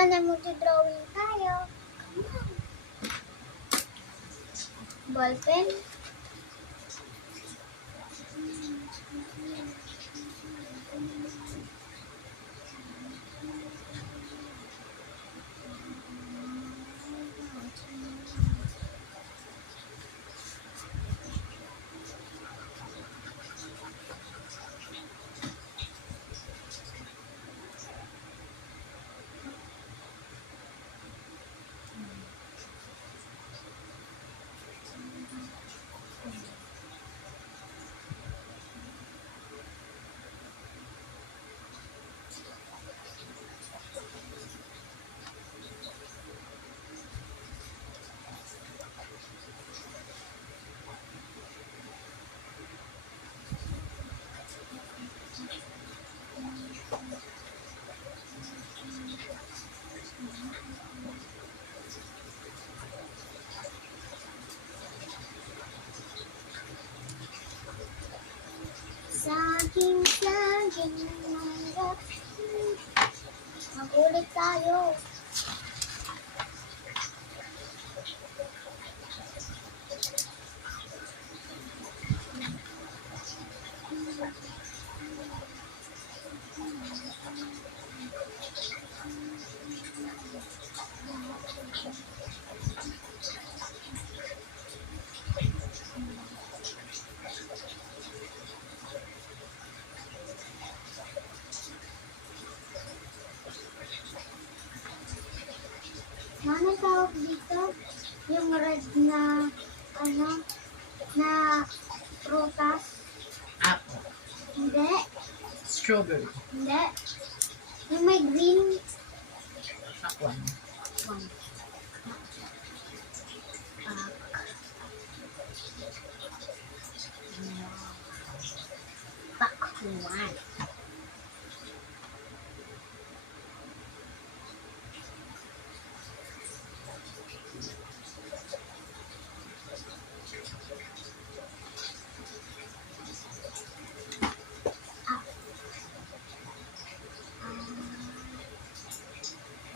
tara na mag-drawing tayo. Ballpen. Saging manggap. Magulit tayo. Ano tawag dito? Yung red na, na prutas? Apple. Hindi. Strawberry. Hindi. Yung may green. Pakwan. Pakwan.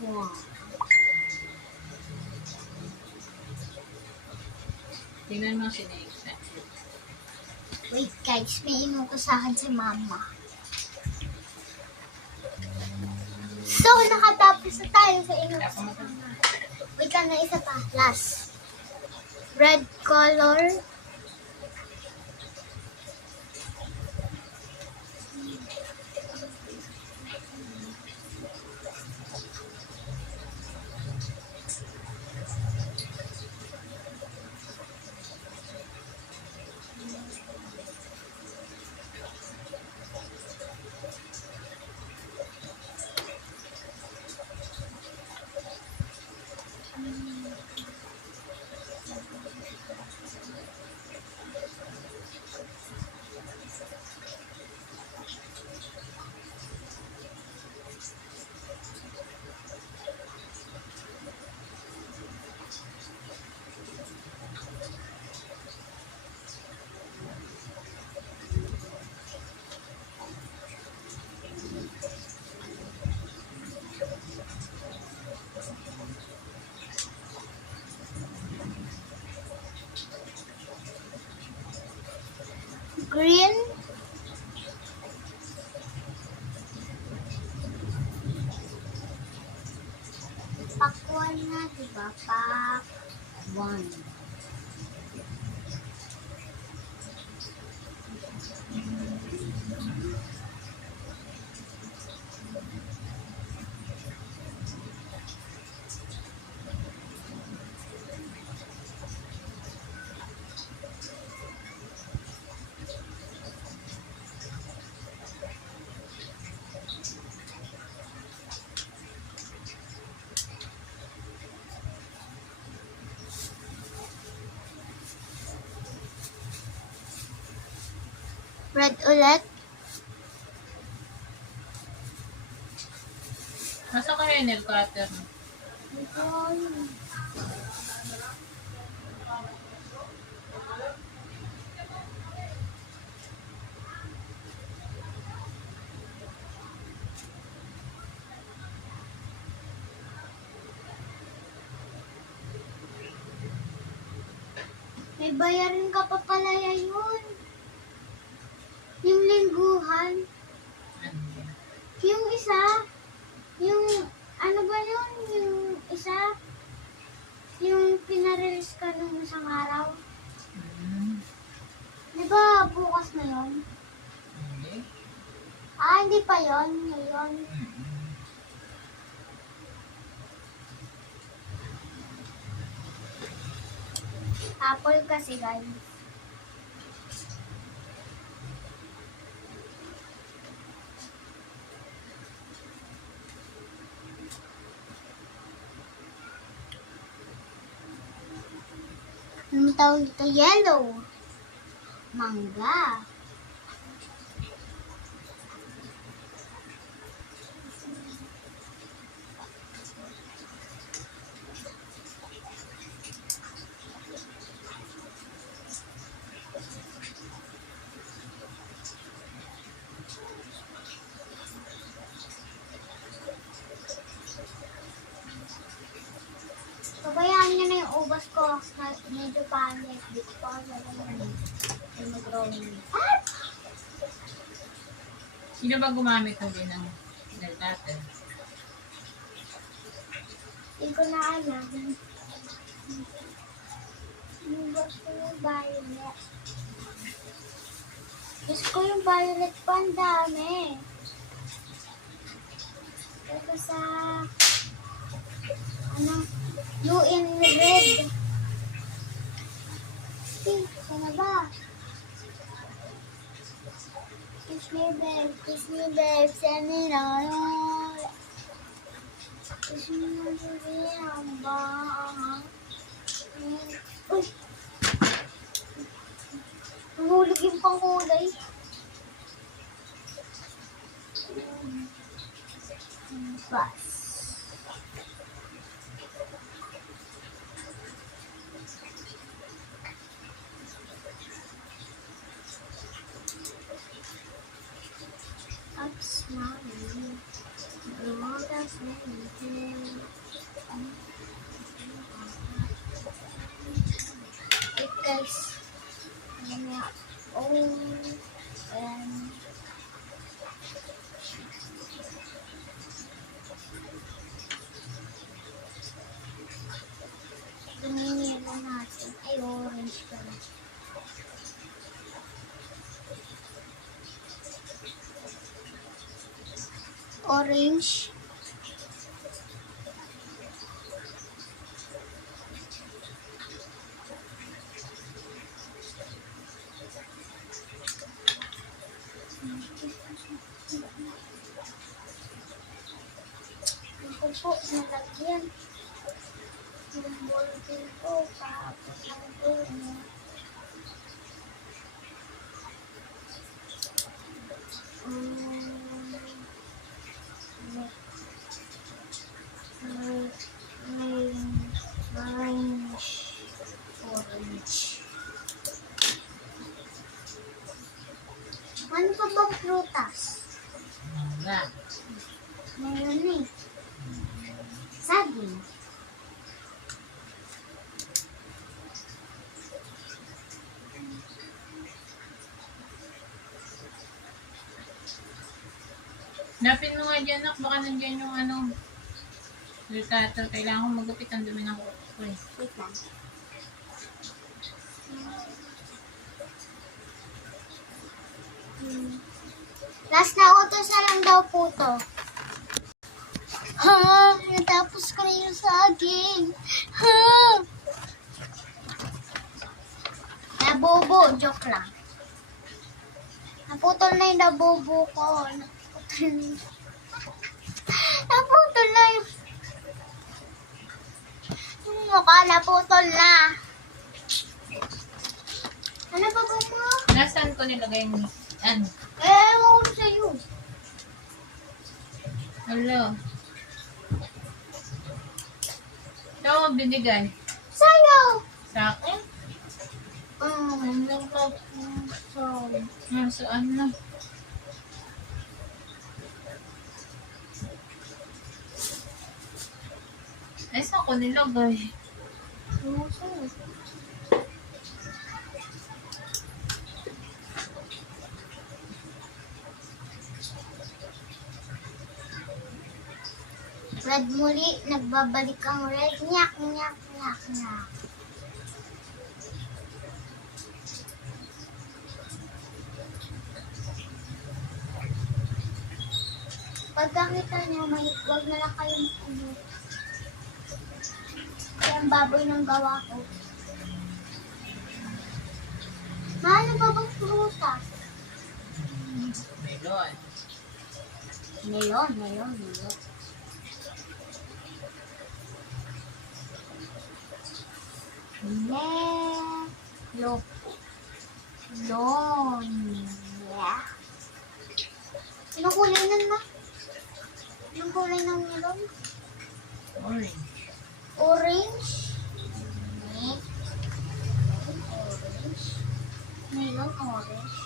Wow. Tingnan mo si Next. Wait guys, may inuto sa akin si mama. So, nakatapos na tayo sa inuto sa mama. Wait lang na isa pa. Last. Red color. Green. Pakwan na, diba? Pakwan. Red ulit. Nasa kaya nail cutter mo? May bayarin ka pa pala yun. Yung lingguhan. Ano yan? Yung isa. Yung, ano ba yun? Yung isa. Yung pinarelease ka nung isang araw. Di ba bukas na yun? Hindi. Hindi pa yun. Ngayon. Apple kasi guys. Ano tawag ito? Yellow. Mangga. Pabayaan niya na yung ubas ko na medyo pangit. Dito ko ako yung mag-growing. Sino ba gumamit ng din ng nail cutter? Hindi ko na alam. Yung gusto yung violet. Gusto ko yung violet pa, ang dami. Ito sa blue and red. Sana ba? Kiss me babe, send me now. Kiss me ba? Uy! Nahulog yung pangkulay. Bus. I'm smiling. Oh, that's amazing. It guys. And Dumingin natin. Ay, orange pala. Orange. Ako po, nalagyan. Yung ballpen ko, kapos ang puno. Orange. Ano pa bang prutas? Wala. Mayroon eh. Saging. Napin mo nga dyan, nak. Baka nandyan yung nail cutter. Kailangan ko magupit ang dumi ng kuko ko eh. Wait lang. Last na utos na lang daw po to. Ha! Natapos ko na yung saging. Ha! Nabobo. Joke lang. Naputol na yung nabobo ko. Naputol na yung mukha. Naputol na. Ano ba ba mo? Nasaan ko nilagay yung Ewan ko sa'yo. Hello. Ito mo binigay. Sa'yo. Sa akin? Saan na? Ay, saan ko nilagay? Ano sa'yo? Red muli, nagbabalik ang red. Nyak, nyak, nyak, nyak. Pagkakita niyo, wag na lang kayong yung baboy ng gawa ko. Ano ba bang prutas? Melon. Melon. Melon. Yeah. Anong kulay nun na? Anong kulay ng melon? Orange. Orange. Orange. Melon orange.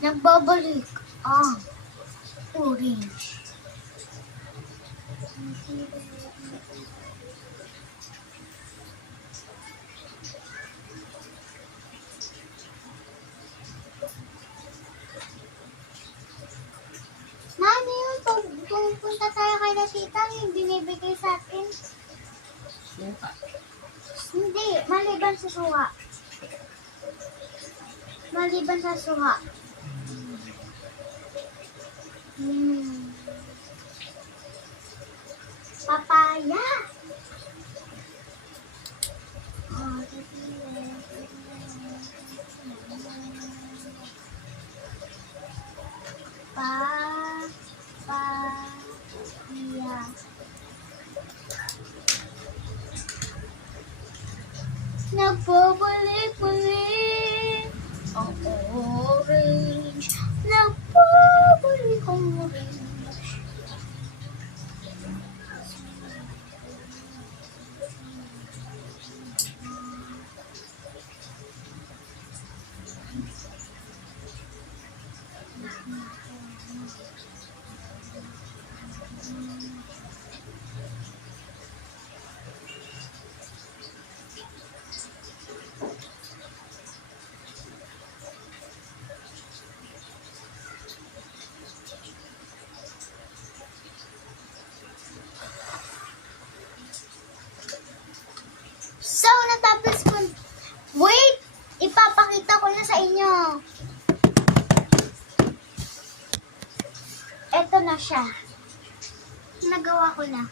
Nagbabalik ang orange. Mami, kung punta tayo kay Tita, yung binibigay sa atin. Suka. Hindi, maliban sa suha. Maliban sa suha. Papaya. Papaya. Nagbabalik-balik ang orange. Nagbabalik ang orange. So, natapos ko. Wait! Ipapakita ko na sa inyo. Ito na siya. Nagawa ko na.